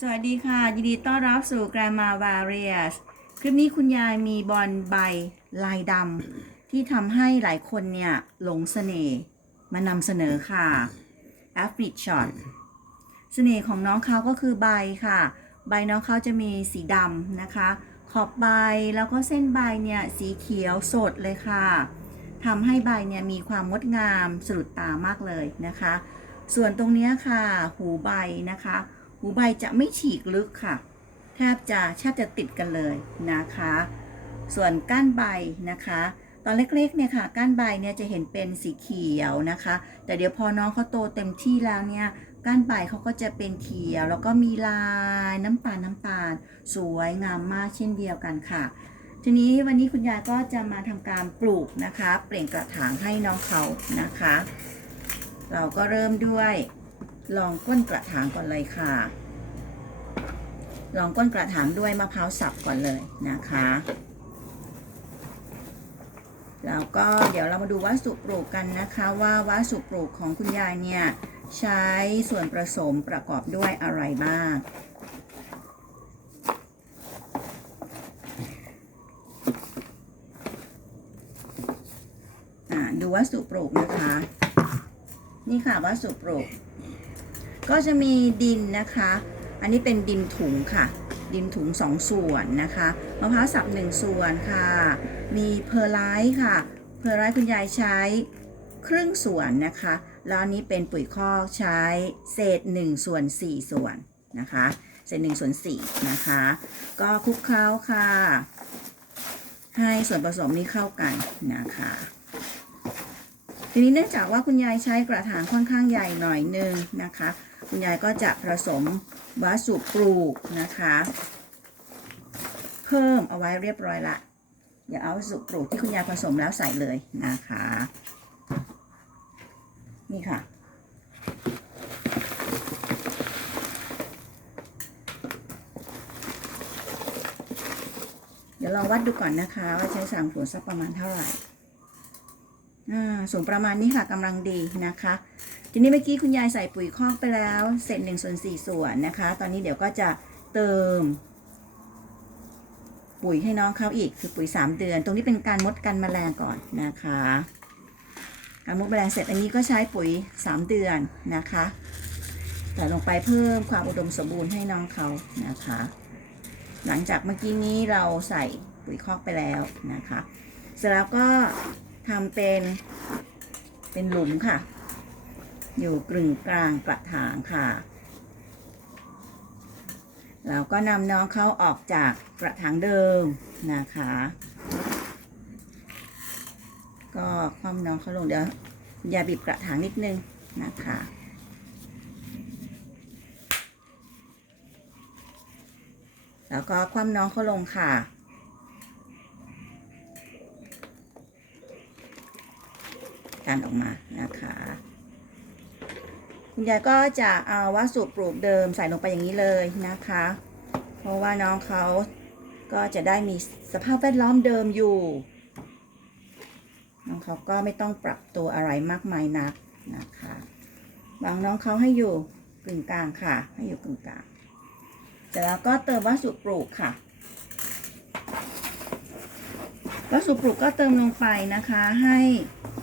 สวัสดีค่ะ ยินดีต้อนรับสู่ Grandma Various คลิปนี้คุณยายมีบอลใบลายดำที่ทำให้หลายคนเนี่ยหลงเสน่ห์มานำเสนอค่ะ a f r i c Shot เสน่ห์ของน้องเขาก็คือใบค่ะ ใบน้องเขาจะมีสีดำนะคะ ขอบใบแล้วก็เส้นใบเนี่ยสีเขียวสดเลยค่ะทำให้ใบเนี่ยมีความงดงามสะดุดตามากเลยนะคะ ส่วนตรงนี้ค่ะ หูใบนะคะ หูใบจะไม่ฉีกลึกค่ะ แทบจะแทบจะติดกันเลยนะคะ ส่วนก้านใบนะคะ ตอนเล็กๆเนี่ยค่ะ ก้านใบเนี่ยจะเห็นเป็นสีเขียวนะคะ แต่เดี๋ยวพอน้องเขาโตเต็มที่แล้วเนี่ยก้านใบเขาก็จะเป็นเขียว แล้วก็มีลายน้ำตาลน้ำตาล สวยงามมากเช่นเดียวกันค่ะ ทีนี้วันนี้คุณยายก็จะมาทำการปลูกนะคะ เปลี่ยนกระถางให้น้องเขานะคะ เราก็เริ่มด้วย ลองก้นกระถางก่อนเลยค่ะ ลองก้นกระถางด้วยมะพร้าวสับก่อนเลยนะคะ แล้วก็เดี๋ยวเรามาดูวัสดุปลูกกันนะคะว่าวัสดุปลูกของคุณยายเนี่ยใช้ส่วนผสมประกอบด้วยอะไรบ้างอ่าดูวัสดุปลูกนะคะ นี่ค่ะวัสดุปลูก ก็จะมีดินนะคะ อันนี้เป็นดินถุงค่ะ ดินถุง 2 ส่วนนะคะมะพร้าวสับ 1 ส่วนค่ะ มีเพอร์ไลท์ค่ะ เพอร์ไลท์คุณยายใช้ครึ่งส่วนนะคะ แล้วอันนี้เป็นปุ๋ยคอกใช้เศษ1ส่วน4 ส่วนนะคะ เศษ1ส่วน4นะคะ ก็คลุกเคล้าค่ะ ให้ส่วนผสมนี้เข้ากันนะคะทีนี้เนื่องจากว่าคุณยายใช้กระถางค่อนข้างใหญ่หน่อยนึงนะคะ คุณยายก็จะผสมวัสดุปลูกนะคะ เพิ่มเอาไว้เรียบร้อยละ อย่าเอาวัสดุปลูกที่คุณยายผสมแล้วใส่เลยนะคะ นี่ค่ะ เดี๋ยวลองวัดดูก่อนนะคะ ว่าใช้สามขวสักประมาณเท่าไหร่ อ่าสูงประมาณนี้ค่ะกำลังดีนะคะ ทีนี้เมื่อกี้คุณยายใส่ปุ๋ยคอกไปแล้วเศษหนึ่งส่วนสี่ส่วนนะคะ ตอนนี้เดี๋ยวก็จะเติม ปุ๋ยให้น้องเขาอีกคือปุ๋ย3เดือน ตรงนี้เป็นการมดกันแมลงก่อนนะคะ การมดแมลงเสร็จอันนี้ก็ใช้ปุ๋ย3เดือนนะคะแต่ลงไปเพิ่มความอุดมสมบูรณ์ให้น้องเขานะคะ หลังจากเมื่อกี้นี้เราใส่ปุ๋ยคอกไปแล้วนะคะ เสร็จแล้วก็ ทำเป็น เป็นหลุมค่ะ อยู่กึ่งกลางกระถางค่ะเราก็นำน้องเขาออกจากกระถางเดิมนะคะ ก็คว่ำน้องเขาลงเดี๋ยวอย่าบีบกระถางนิดนึงนะคะแล้วก็คว่ำน้องเขาลงค่ะ กันออกมานะคะ คุณยายก็จะเอาวัสดุปลูกเดิมใส่ลงไปอย่างนี้เลยนะคะ เพราะว่าน้องเขาก็จะได้มีสภาพแวดล้อมเดิมอยู่ น้องเขาก็ไม่ต้องปรับตัวอะไรมากมายนักนะคะวางน้องเขาให้อยู่กึ่งกลางค่ะ ให้อยู่กึ่งกลางเสร็จแล้วก็เติมวัสดุปลูกค่ะวัสดุปลูกก็เติมลงไปนะคะให้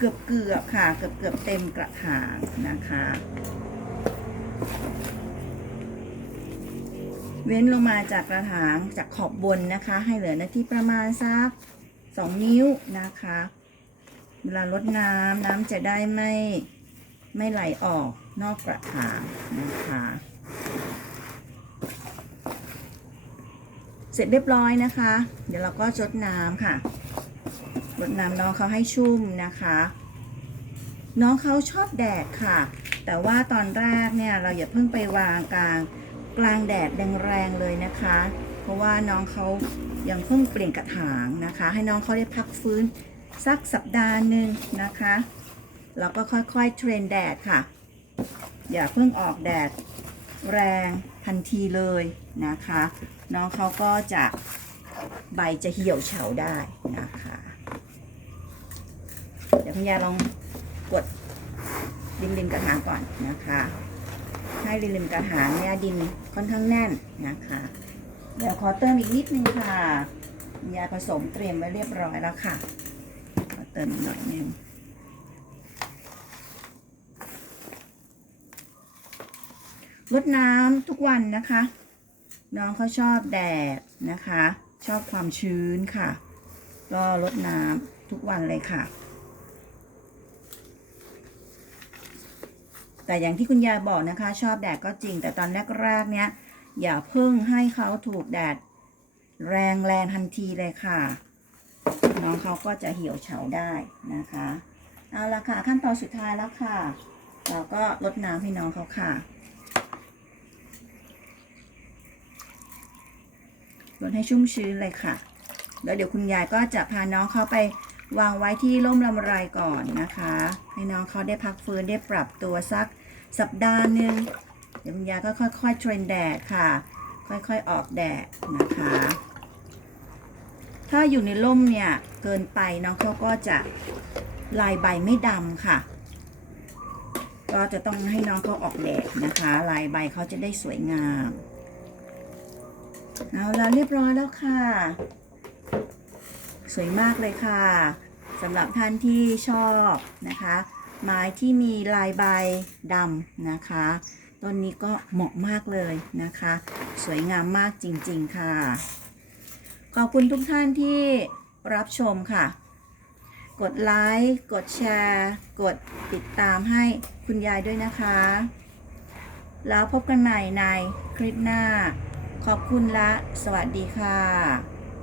เกือบเกือบค่ะ เกือบเกือบเต็มกระถางนะคะ เว้นลงมาจากกระถางจากขอบบนนะคะ ให้เหลือหน้าที่ประมาณสักสองนิ้วนะคะ เวลาลดน้ำน้ำจะได้ไม่ไม่ไหลออกนอกกระถางนะคะเสร็จเรียบร้อยนะคะ เดี๋ยวเราก็จดน้ำค่ะ รดน้ำน้องเขาให้ชุ่มนะคะ น้องเขาชอบแดดค่ะ แต่ว่าตอนแรกเนี่ยเราอย่าเพิ่งไปวางกลางกลางแดดแรงๆเลยนะคะ เพราะว่าน้องเขายังเพิ่งเปลี่ยนกระถางนะคะ ให้น้องเขาได้พักฟื้นสักสัปดาห์หนึ่งนะคะแล้วก็ค่อยๆเทรนแดดค่ะ อย่าเพิ่งออกแดดแรงทันทีเลยนะคะ น้องเขาก็จะใบจะเหี่ยวเฉาได้นะคะ เดี๋ยวคุณยายลองกดดินดินกระถางก่อนนะคะ ให้ริมๆกระถางเนี่ยดินค่อนข้างแน่นนะคะ เดี๋ยวขอเติมอีกนิดนึงค่ะยาผสมเตรียมไว้เรียบร้อยแล้วค่ะ ขอเติมหน่อยนึงรดน้ำทุกวันนะคะ น้องเขาชอบแดดนะคะ ชอบความชื้นค่ะ ก็รดน้ำทุกวันเลยค่ะ แต่อย่างที่คุณยายบอกนะคะ ชอบแดดก็จริง แต่ตอนแรกๆเนี้ยอย่าเพิ่งให้เขาถูกแดดแรงแรงทันทีเลยค่ะ น้องเขาก็จะเหี่ยวเฉาได้นะคะเอาละค่ะขั้นตอนสุดท้ายแล้วค่ะ เราก็ลดน้ำให้น้องเขาค่ะลดให้ชุ่มชื้นเลยค่ะ แล้วเดี๋ยวคุณยายก็จะพาน้องเขาไปวางไว้ที่ร่มลำไรก่อนนะคะ ให้น้องเขาได้พักฟื้นได้ปรับตัวสัก สัปดาห์หนึ่งเดี๋ยวคุณยายก็ค่อยๆเทรนแดดค่ะ ค่อยๆออกแดดนะคะ ถ้าอยู่ในร่มเนี่ยเกินไปน้องเขาก็จะลายใบไม่ดำค่ะ ก็จะต้องให้น้องเขาออกแดดนะคะ ลายใบเขาจะได้สวยงามเอาละเรียบร้อยแล้วค่ะ สวยมากเลยค่ะสำหรับท่านที่ชอบนะคะ ไม้ที่มีลายใบดำนะคะต้นนี้ก็เหมาะมากเลยนะคะ สวยงามมากจริงๆค่ะ ขอบคุณทุกท่านที่รับชมค่ะ กดไลค์กดแชร์ กดติดตามให้คุณยายด้วยนะคะ แล้วพบกันใหม่ในคลิปหน้า ขอบคุณและสวัสดีค่ะ